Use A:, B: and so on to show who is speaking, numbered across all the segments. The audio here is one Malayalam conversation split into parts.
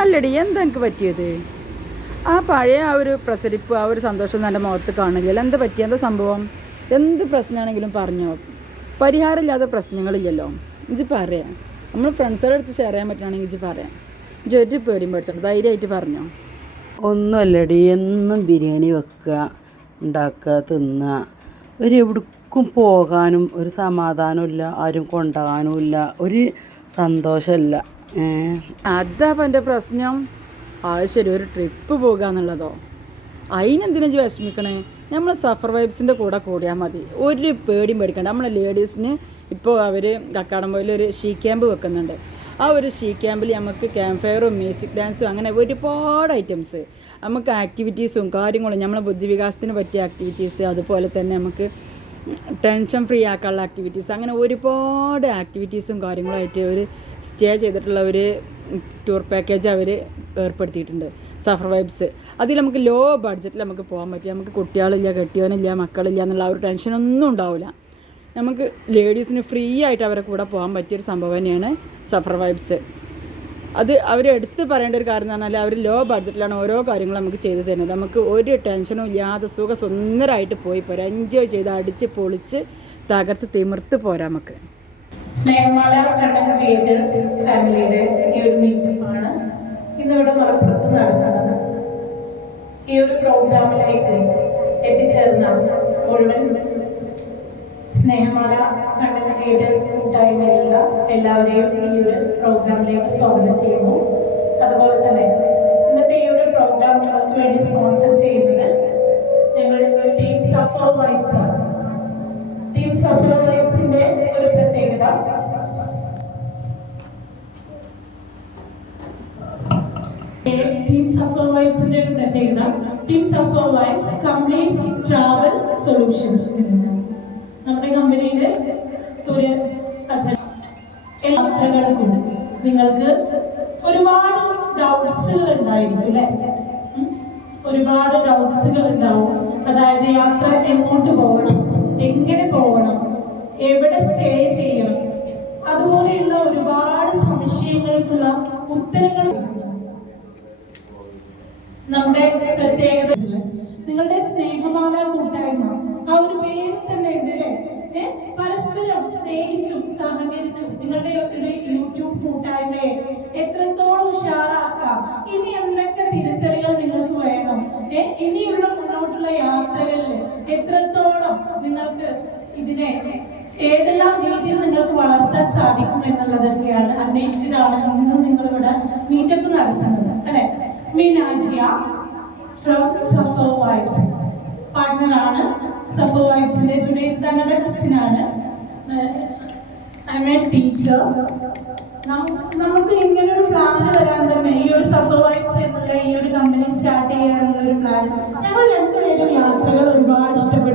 A: അല്ലടി എന്താ എനിക്ക് പറ്റിയത്? ആ പഴയ ആ ഒരു പ്രസരിപ്പ് ആ ഒരു സന്തോഷം എന്റെ മുഖത്ത് കാണില്ല എന്താ പറ്റിയ? എന്താ സംഭവം? എന്ത് പ്രശ്നമാണെങ്കിലും പറഞ്ഞോ. പരിഹാരമില്ലാത്ത പ്രശ്നങ്ങളില്ലല്ലോ. ഇഞ്ചി പറയാം. നമ്മൾ ഫ്രണ്ട്സുകളുടെ അടുത്ത് ഷെയർ ചെയ്യാൻ പറ്റുകയാണെങ്കിൽ ഇഞ്ചി പറയാം. ഇഞ്ചി ഒരു പേടിയും പഠിച്ചോളൂ ധൈര്യമായിട്ട് പറഞ്ഞോ.
B: ഒന്നുമല്ലടി എന്നും ബിരിയാണി വെക്കുക ഉണ്ടാക്കുക തിന്നുക. ഒരു എവിടേക്കും പോകാനും ഒരു സമാധാനമില്ല ആരും കൊണ്ടുപോകാനുമില്ല ഒരു സന്തോഷമില്ല. ഏ
A: എന്റെ പ്രശ്നം. അത് ശരി ഒരു ട്രിപ്പ് പോകുക എന്നുള്ളതോ? അതിനെന്തിനാ വിഷമിക്കണേ? നമ്മൾ സഫർ വൈബ്സിന്റെ കൂടെ കൂടിയാൽ മതി. ഒരു പേടിയും പേടിക്കണ്ട. നമ്മളെ ലേഡീസിന് ഇപ്പോൾ അവർ കക്കാടംപോയിൽ ഒരു ഷീ ക്യാമ്പ് വെക്കുന്നുണ്ട്. ആ ഒരു ഷീ ക്യാമ്പിൽ നമുക്ക് ക്യാമ്പ് ഫയറും മ്യൂസിക് ഡാൻസും അങ്ങനെ ഒരുപാട് ഐറ്റംസ് നമുക്ക് ആക്ടിവിറ്റീസും കാര്യങ്ങളും നമ്മളെ ബുദ്ധിവികാസത്തിന് പറ്റിയ ആക്ടിവിറ്റീസ് അതുപോലെ തന്നെ നമുക്ക് ടെൻഷൻ ഫ്രീ ആക്കാനുള്ള ആക്ടിവിറ്റീസ് അങ്ങനെ ഒരുപാട് ആക്ടിവിറ്റീസും കാര്യങ്ങളുമായിട്ട് ഒരു സ്റ്റേ ചെയ്തിട്ടുള്ള ഒരു ടൂർ പാക്കേജ് അവർ ഏർപ്പെടുത്തിയിട്ടുണ്ട്. സഫർ വൈബ്സ് അതിൽ നമുക്ക് ലോ ബഡ്ജറ്റിൽ നമുക്ക് പോകാൻ പറ്റും. നമുക്ക് കുട്ടികളില്ല കെട്ടിയവനില്ല മക്കളില്ല എന്നുള്ള ആ ഒരു ടെൻഷനൊന്നും ഉണ്ടാവില്ല നമുക്ക് ലേഡീസിന് ഫ്രീ ആയിട്ട് അവരെ കൂടെ പോകാൻ പറ്റിയൊരു സംഭവം തന്നെയാണ് സഫർ വൈബ്സ് അത് അവർ എടുത്ത് പറയേണ്ട ഒരു കാര്യം എന്ന് പറഞ്ഞാൽ അവർ ലോ ബഡ്ജറ്റിലാണ് ഓരോ കാര്യങ്ങളും നമുക്ക് ചെയ്തു തരുന്നത്. നമുക്ക് ഒരു ടെൻഷനും ഇല്ലാതെ സുഖ സുന്ദരമായിട്ട് പോയി പോരാ. എൻജോയ് ചെയ്ത് അടിച്ച് പൊളിച്ച് തകർത്ത് തിമിർത്ത് പോരാ നമുക്ക്.
C: സ്നേഹമാല കണ്ടന്റ് ക്രിയേറ്റേഴ്സ് ഫാമിലിയുടെ ഈ ഒരു മീറ്റിംഗാണ് ഇന്നിവിടെ മലപ്പുറത്ത് നടക്കുന്നത്. ഈ ഒരു പ്രോഗ്രാമിലേക്ക് എത്തിച്ചേർന്ന മുഴുവൻ സ്നേഹമാല കണ്ടന്റ് ക്രിയേറ്റേഴ്സ് കൂട്ടായ്മയിലുള്ള എല്ലാവരെയും ഈ ഒരു പ്രോഗ്രാമിലേക്ക് സ്വാഗതം ചെയ്യുന്നു. അതുപോലെ തന്നെ ഇന്നത്തെ ഈ ഒരു പ്രോഗ്രാം നിങ്ങൾക്ക് വേണ്ടി സ്പോൺസർ ചെയ്യുന്നത് ഞങ്ങൾ ടീം സഫോ വൈബ്സ് ആണ്. ടീം സഫോ വൈബ്സിന്റെ ഒരു പ്രത്യേകത. ടീം സഫോ വൈബ്സിന്റെ ഒരു പ്രത്യേകത. Team Safo vibes complete travel solutions നമ്മുടെ കമ്പനിയുടെ യാത്രകൾക്കും നിങ്ങൾക്ക് ഒരുപാട് ഡൗട്ട്സുകൾ ഉണ്ടായിരിക്കും അല്ലേ? ഒരുപാട് ഡൗട്ട്സുകൾ ഉണ്ടാവും. അതായത് യാത്ര എങ്ങോട്ട് പോകണം? എങ്ങനെ പോകണം? എവിടെ സ്റ്റേ ചെയ്യണം? അതുപോലെയുള്ള ഒരുപാട് സംശയങ്ങൾക്കുള്ള ഉത്തരങ്ങൾ നമ്മുടെ പ്രത്യേകത നിങ്ങളുടെ സ്നേഹമാല കൂട്ടായ്മ. ആ ഒരു പേര് തന്നെ ഉണ്ട് അല്ലേ? പരസ്പരം സ്നേഹിച്ചും സഹകരിച്ചും നിങ്ങളുടെ ഒരു യൂട്യൂബ് കൂട്ടായ്മയെ എത്രത്തോളം ഉഷാറാക്കാം. ഇനി എന്തൊക്കെ തിരുത്തലുകൾ നിങ്ങൾക്ക് വേണം? ഇനിയുള്ള മുന്നോട്ടുള്ള യാത്രകളിൽ എത്രത്തോളം നിങ്ങൾക്ക് ഇതിനെ ഏതെല്ലാം രീതിയിൽ നിങ്ങൾക്ക് വളർത്താൻ സാധിക്കും എന്നുള്ളതൊക്കെയാണ് അന്വേഷിച്ചിട്ടാണ് ഇന്ന് നിങ്ങളിവിടെ മീറ്റപ്പ് നടത്തുന്നത്. അല്ലെ? മീനാജിയ ഫ്രം സഫോ വൈബ്സ് പാർട്ട്ണറാണ് സഫോ വൈബ്സിന്റെ ജുനൈദ് തങ്ങളുടെ കസിനാണ് ഐ ടീച്ചർ നമുക്ക് ഇങ്ങനെ ഒരു പ്ലാൻ വരാൻ തന്നെ ഈ ഒരു സഫോ വൈബ്സ് എന്നുള്ള ഈ ഒരു കമ്പനി സ്റ്റാർട്ട് ചെയ്യാനുള്ള ഒരു പ്ലാൻ ഞങ്ങൾ രണ്ടുപേരും യാത്രകൾ ഒരുപാട് ഇഷ്ടപ്പെടുന്ന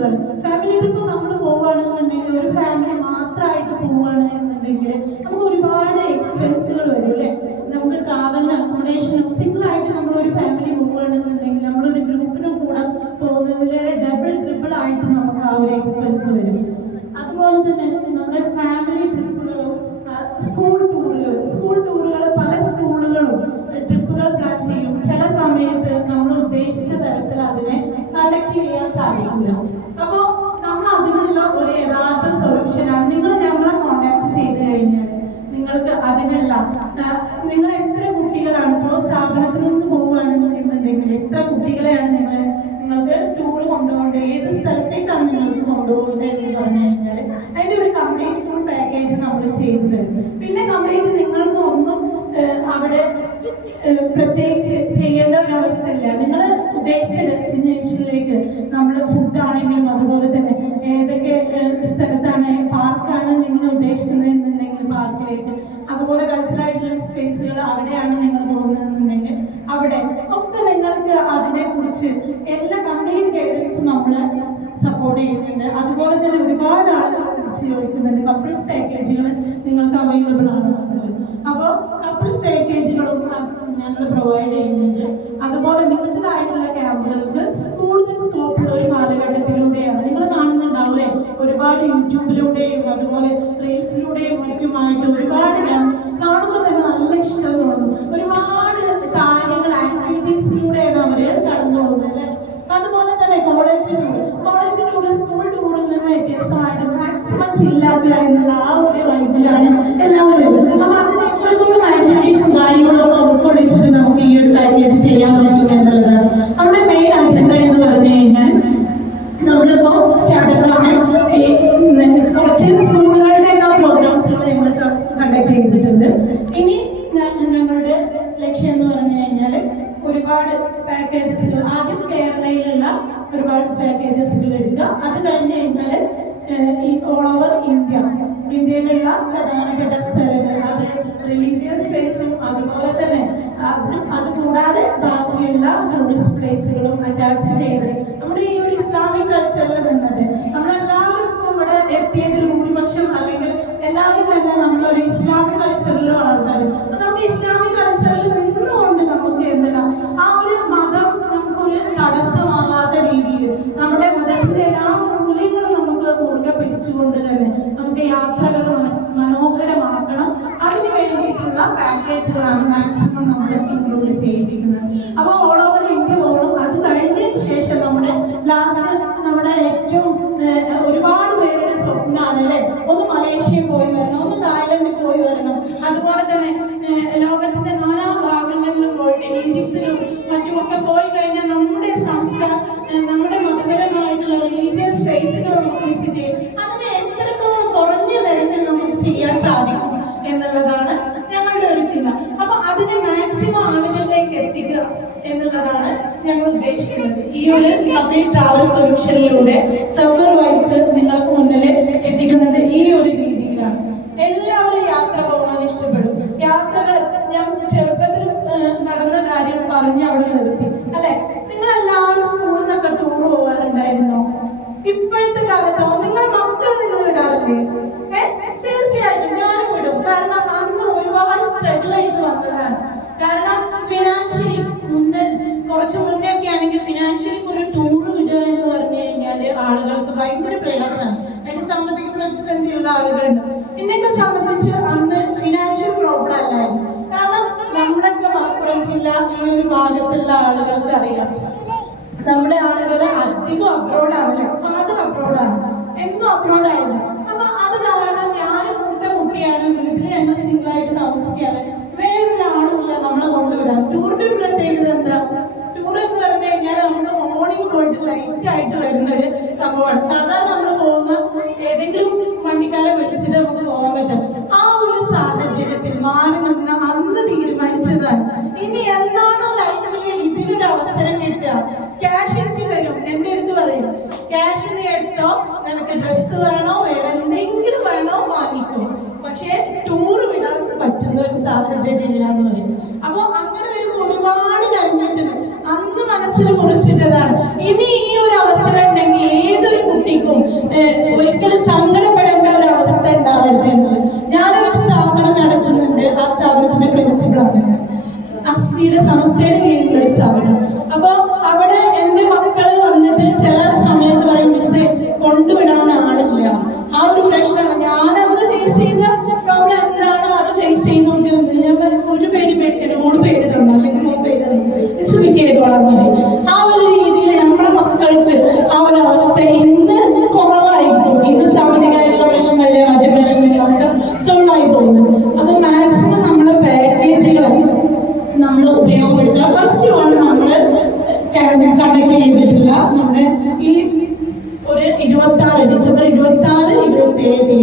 C: ട്രിപ്പുകൾ ഫാമിലി ട്രിപ്പ് നമ്മൾ പോവുകയാണെന്നുണ്ടെങ്കിൽ ഒരു ഫാമിലി മാത്രമായിട്ട് പോവുകയാണ് എന്നുണ്ടെങ്കിൽ നമുക്ക് ഏത് സ്ഥലത്തേക്കാണ് നിങ്ങൾക്ക് കൊണ്ടുപോകേണ്ടത് എന്ന് പറഞ്ഞു കഴിഞ്ഞാൽ അതിന്റെ ഒരു കംപ്ലീറ്റ് ഫുൾ പാക്കേജ് നമ്മൾ ചെയ്തു തരും. പിന്നെ കംപ്ലീറ്റ് നിങ്ങൾക്ക് ഒന്നും അവിടെ പ്രത്യേകിച്ച് ചെയ്യേണ്ട ഒരു അവസ്ഥ ഇല്ല നിങ്ങൾ ഉദ്ദേശിച്ച ഡെസ്റ്റിനേഷനിലേക്ക് നമ്മൾ ഫുഡ് ആണെങ്കിലും അതുപോലെ തന്നെ ഏതൊക്കെ സ്ഥലത്താണ് പാർക്കാണ് നിങ്ങൾ ഉദ്ദേശിക്കുന്നത് എന്നുണ്ടെങ്കിൽ പാർക്കിലേക്ക്. അതുപോലെ കൾച്ചറായിട്ടുള്ള സ്പേസുകൾ അവിടെയാണ് നിങ്ങൾ പോകുന്നതെന്നുണ്ടെങ്കിൽ അവിടെ ഒക്കെ നിങ്ങൾക്ക് അതിനെക്കുറിച്ച് എല്ലാ നമ്മൾ സപ്പോർട്ട് ചെയ്യുന്നുണ്ട്. അതുപോലെ തന്നെ ഒരുപാട് ആളുകൾ വിളിച്ച് ചോദിക്കുന്നുണ്ട്. കപ്പിൾസ് പാക്കേജുകൾ നിങ്ങൾക്ക് അവൈലബിൾ ആണ് അപ്പോൾ കപ്പിൾസ് പാക്കേജുകളും ഞങ്ങൾ പ്രൊവൈഡ് ചെയ്യുന്നുണ്ട്. അതുപോലെ മിക്സ്ഡ് ആയിട്ടുള്ള ക്യാമ്പുകൾക്ക് കൂടുതൽ സ്കോപ്പുള്ള ഒരു കാലഘട്ടത്തിലൂടെയാണ്. നിങ്ങൾ കാണുന്നുണ്ടാവില്ലേ ഒരുപാട് യൂട്യൂബിലൂടെയും അതുപോലെ റീൽസിലൂടെയും മറ്റുമായിട്ട് ഒരുപാട് ക്യാമ്പ് കാണുമ്പോൾ തന്നെ നല്ല ഇഷ്ടം തോന്നും ഒരുപാട് കാര്യങ്ങൾ ആക്ടിവിറ്റീസിലൂടെയാണ് അവർ കടന്നു പോകുന്നത് അല്ലേ അതുപോലെ തന്നെ college tour college tour school ടൂറിൽ നിന്ന് വ്യത്യസ്തമായിട്ട് മാക്സിമം ചില്ലാക്കുക എന്നുള്ള ആ ഒരു വൈബിലാണ് എല്ലാവരും വരുന്നത് അപ്പൊ അതിന് എത്രത്തോളം ആക്ടിവിറ്റീസും കാര്യങ്ങളും ഒക്കെ ഉൾക്കൊള്ളിച്ചിട്ട് നമുക്ക് ഈ ഒരു പാക്കേജ് ചെയ്യാൻ പറ്റും എന്നുള്ളതാണ് നമ്മുടെ മെയിൻ അജണ്ട എന്ന് പറഞ്ഞു കഴിഞ്ഞാൽ നമ്മളിപ്പോ സ്റ്റാർട്ടപ്പാണ് കുറച്ച് സ്കൂളുകളുടെ ഒക്കെ പ്രോഗ്രാംസുകൾ ഞങ്ങൾ കണ്ടക്ട് ചെയ്തിട്ടുണ്ട്. ഇനി ഞങ്ങളുടെ ലക്ഷ്യം എന്ന് പറഞ്ഞു കഴിഞ്ഞാൽ ഒരുപാട് പാക്കേജസുകൾ ആദ്യം കേരളയിലുള്ള ഒരുപാട് പാക്കേജസുകൾ എടുക്കുക. അത് കഴിഞ്ഞ് കഴിഞ്ഞാൽ ഓൾ ഓവർ ഇന്ത്യ ഇന്ത്യയിലുള്ള പ്രധാനപ്പെട്ട സ്ഥലങ്ങൾ അത് റിലീജിയസ് പ്ലേസും അതുപോലെ തന്നെ അത് അത് കൂടാതെ ബാക്കിയുള്ള ടൂറിസ്റ്റ് പ്ലേസുകളും അറ്റാച്ച് ചെയ്ത് പാക്കേജുകളാണ് മാക്സിമം നമ്മൾ ഇൻക്ലൂഡ് ചെയ്യിപ്പിക്കുന്നത്. അപ്പോൾ സൊല്യൂഷനിലൂടെ സഫർ വൈസ് നിങ്ങൾക്ക് മുന്നിൽ എത്തിക്കുന്നത് ഈ ഒരു രീതിയിലാണ്. എല്ലാവരും യാത്ര പോകാൻ ഇഷ്ടപ്പെടും. യാത്രകൾ ഞാൻ ചെറുപ്പത്തിൽ നടന്ന കാര്യം പറഞ്ഞ് അവിടെ നിർത്തി. ആളുകൾക്ക് അറിയാം. നമ്മുടെ ആളുകൾ അധികം അബ്രോഡാണ് ഫാദർ അബ്രോഡാണ് എന്നും അബ്രോഡായിരുന്നു അപ്പൊ അത് കാരണം ഞാൻ മൂത്ത കുട്ടിയാണ്. വീട്ടിൽ ഞങ്ങൾ സിംഗിൾ ആയിട്ട് താമസിക്കുകയാണ്. വേറൊരാളുമില്ല നമ്മളെ കൊണ്ടുവിടാം ടൂറിന്റെ ഒരു പ്രത്യേകത എന്താ? ടൂർ എന്ന് പറഞ്ഞു കഴിഞ്ഞാൽ നമ്മുടെ മോർണിംഗ് പോയിട്ട് ലൈറ്റ് ആയിട്ട് വരുന്ന ഒരു സംഭവമാണ്. സാധാരണ മനസ്സിൽ കുറിച്ചിട്ടതാണ്. ഇനി ഈ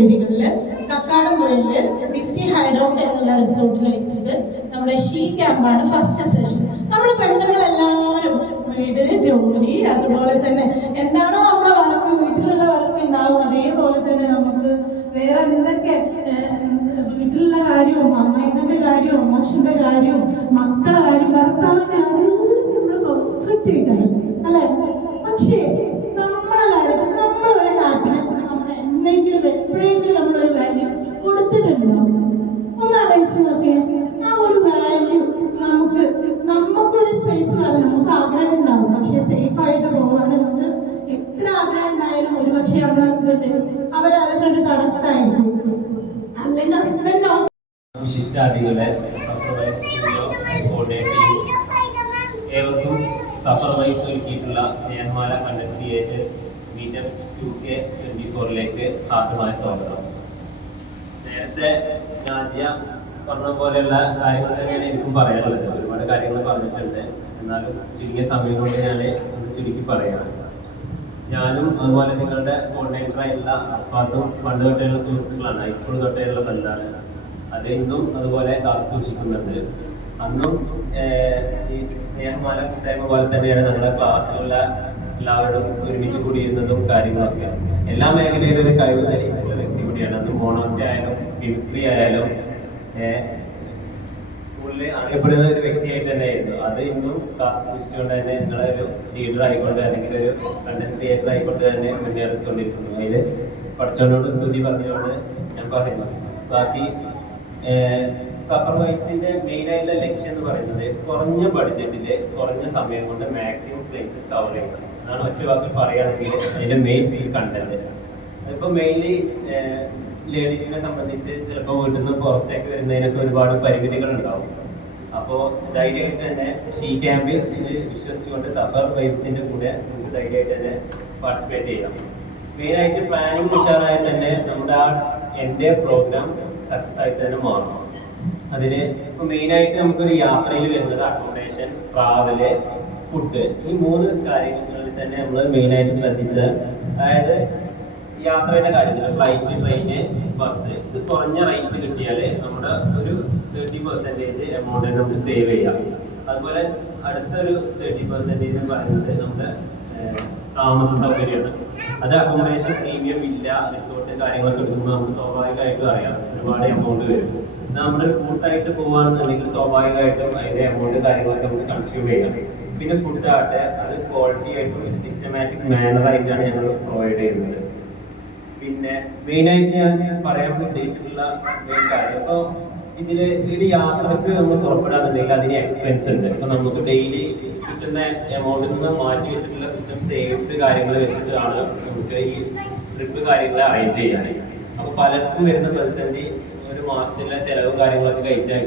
C: തീയതികളിൽ കക്കാടം ബിസി ഡിസ്റ്റി ഹൈഡൗട്ട് എന്നുള്ള റിസോർട്ടിൽ വെച്ചിട്ട് നമ്മുടെ ഷീ ക്യാമ്പാണ് ഫസ്റ്റ് സെഷൻ. നമ്മുടെ പെണ്ണുങ്ങളെല്ലാവരും വീട് ജോലി അതുപോലെ തന്നെ എന്താണോ നമ്മുടെ വർക്ക് വീട്ടിലുള്ള വർക്ക് ഉണ്ടാവും. അതേപോലെ തന്നെ നമുക്ക് വേറെ എന്തൊക്കെ വീട്ടിലുള്ള കാര്യവും അമ്മയമ്മന്റെ കാര്യവും മോശന്റെ കാര്യവും മക്കളെ കാര്യം ഭർത്താവിന്റെ കാര്യം നമ്മൾ പെർഫെക്റ്റ് ആയിട്ടാണ് അല്ലെ?
D: വിശിഷ്ടാതിഥികളെ കോർഡിനേറ്റേഴ്സ് ഏവർക്കും സഫർ വൈബ്സ് ഒരുക്കിയിട്ടുള്ള സ്നേഹമാല content creators meetup two K twenty ഫോറിലേക്ക് ഹാർദമായ സ്വാഗതം. നേരത്തെ നാദ്യ പറഞ്ഞ പോലെയുള്ള കാര്യങ്ങൾ തന്നെയാണ് എനിക്കും പറയാനുള്ളത്. ഒരുപാട് കാര്യങ്ങൾ പറഞ്ഞിട്ടുണ്ട്. എന്നാലും ചുരുങ്ങിയ സമയം കൊണ്ട് ഞാൻ ഒന്ന് ചുരുക്കി പറയാം ഞാനും അതുപോലെ നിങ്ങളുടെ കോർഡിനേറ്റർ ആയിട്ടുള്ള അപ്പാത്തും പണ്ട് തൊട്ടേയുള്ള സുഹൃത്തുക്കളാണ്. ഹൈസ്കൂൾ തൊട്ടേയുള്ള ബന്ധമാണ്. അത് ഇന്നും അതുപോലെ കാത്തു സൂക്ഷിക്കുന്നുണ്ട്. അന്നും ഈ സ്നേഹമാല ടൈം പോലെ തന്നെയാണ് നമ്മുടെ ക്ലാസ്സിലുള്ള എല്ലാവരും ഒരുമിച്ച് കൂടിയിരുന്നതും കാര്യങ്ങളൊക്കെ. എല്ലാ മേഖലയിലും ഒരു കഴിവ് തെളിയിച്ചിട്ടുള്ള വ്യക്തി കൂടിയാണ്. അന്ന് മോണോറ്റ് ആയാലും മിമിക്രി ആയാലും സ്കൂളിൽ അറിയപ്പെടുന്ന ഒരു വ്യക്തിയായിട്ട് തന്നെയായിരുന്നു. അത് ഇന്നും കാത്തു സൂക്ഷിച്ചുകൊണ്ട് തന്നെ നിങ്ങളെ ഒരു ലീഡർ ആയിക്കൊണ്ട് അല്ലെങ്കിൽ ഒരു കണ്ടന്റ് ക്രിയേറ്റർ ആയിക്കൊണ്ട് തന്നെ മുന്നേറിക്കൊണ്ടിരിക്കുന്നു. അതിൽ പഠിച്ചവനോട് സ്തുതി പറഞ്ഞുകൊണ്ട് ഞാൻ പറയുന്നു. ബാക്കി സഫർ വൈഫ്സിന്റെ മെയിൻ ആയിട്ടുള്ള ലക്ഷ്യം എന്ന് പറയുന്നത് കുറഞ്ഞ ബഡ്ജറ്റിൽ കുറഞ്ഞ സമയം കൊണ്ട് മാക്സിമം പ്ലേസസ് കവർ ചെയ്യുന്നത്. അതാണ് ഒറ്റ വാക്കിൽ പറയുകയാണെങ്കിൽ അതിന്റെ മെയിൻ കണ്ടന്റ് ഇപ്പൊ മെയിൻലി ലേഡീസിനെ സംബന്ധിച്ച് ചിലപ്പോൾ വീട്ടിൽ നിന്ന് പുറത്തേക്ക് വരുന്നതിനൊക്കെ ഒരുപാട് പരിമിതികൾ ഉണ്ടാവും. അപ്പോൾ ധൈര്യമായിട്ട് തന്നെ ഷീ ക്യാമ്പിൽ വിശ്വസിച്ചുകൊണ്ട് സഫർ വൈബ്സിന്റെ കൂടെ നമുക്ക് ധൈര്യമായിട്ട് തന്നെ പാർട്ടിസിപ്പേറ്റ് ചെയ്യാം. മെയിനായിട്ട് പ്ലാനിങ് ഉഷാറായ തന്നെ നമ്മുടെ ആ എന്റെ പ്രോഗ്രാം ആയിട്ട് തന്നെ മാറണം അതിന് ഇപ്പൊ മെയിനായിട്ട് നമുക്കൊരു യാത്രയിൽ വരുന്നത് അക്കോമഡേഷൻ ട്രാവൽ ഫുഡ് ഈ മൂന്ന് കാര്യങ്ങളിൽ തന്നെ നമ്മൾ മെയിനായിട്ട് ശ്രദ്ധിച്ച അതായത് യാത്രയുടെ കാര്യത്തിൽ ഫ്ലൈറ്റ് ട്രെയിന് ബസ് ഇത് കുറഞ്ഞ റേറ്റ് കിട്ടിയാൽ നമ്മുടെ ഒരു തേർട്ടി പെർസെന്റേജ് എമൗണ്ട് നമുക്ക് സേവ് ചെയ്യാം. അതുപോലെ അടുത്തൊരു തേർട്ടി പെർസെന്റേജ് പറയുന്നത് നമ്മുടെ താമസ സൗകര്യമാണ് അത് അക്കോമഡേഷൻ പ്രീമിയം ഇല്ല റിസോർട്ട് കാര്യങ്ങളൊക്കെ എടുക്കുമ്പോൾ നമുക്ക് സ്വാഭാവികമായിട്ടും അറിയാം. ഒരുപാട് എമൗണ്ട് വരും. നമ്മൾ കൂട്ടായിട്ട് പോവുകയാണെന്നുണ്ടെങ്കിൽ സ്വാഭാവികമായിട്ടും അതിന്റെ എമൗണ്ട് കാര്യങ്ങളൊക്കെ നമുക്ക് കൺസ്യൂം ചെയ്യാം. പിന്നെ ഫുഡ് ആട്ടെ അത് ക്വാളിറ്റി ആയിട്ടും സിസ്റ്റമാറ്റിക് മാനറായിട്ടാണ് ഞങ്ങൾ പ്രൊവൈഡ് ചെയ്യുന്നത്. പിന്നെ മെയിനായിട്ട് ഞാൻ പറയാൻ ഉദ്ദേശിച്ചിട്ടുള്ള മെയിൻ കാര്യം അപ്പോൾ ഇതിൽ ഒരു യാത്രയ്ക്ക് നമ്മൾ പുറപ്പെടാന്നുണ്ടെങ്കിൽ അതിന് എക്സ്പെൻസ് ഉണ്ട്. ഇപ്പൊ നമുക്ക് ഡെയിലി കിട്ടുന്ന എമൗണ്ടിൽ നിന്ന് മാറ്റി വെച്ചിട്ടുള്ള സേവിങ്സ് കാര്യങ്ങൾ വെച്ചിട്ടാണ് നമുക്ക് ഈ ട്രിപ്പ് കാര്യങ്ങളെ അറേഞ്ച് ചെയ്യാൻ അപ്പൊ പലർക്കും വരുന്ന പ്രതിസന്ധി ഒരു മാസത്തിലെ ചെലവ് കാര്യങ്ങളൊക്കെ കഴിച്ചാൽ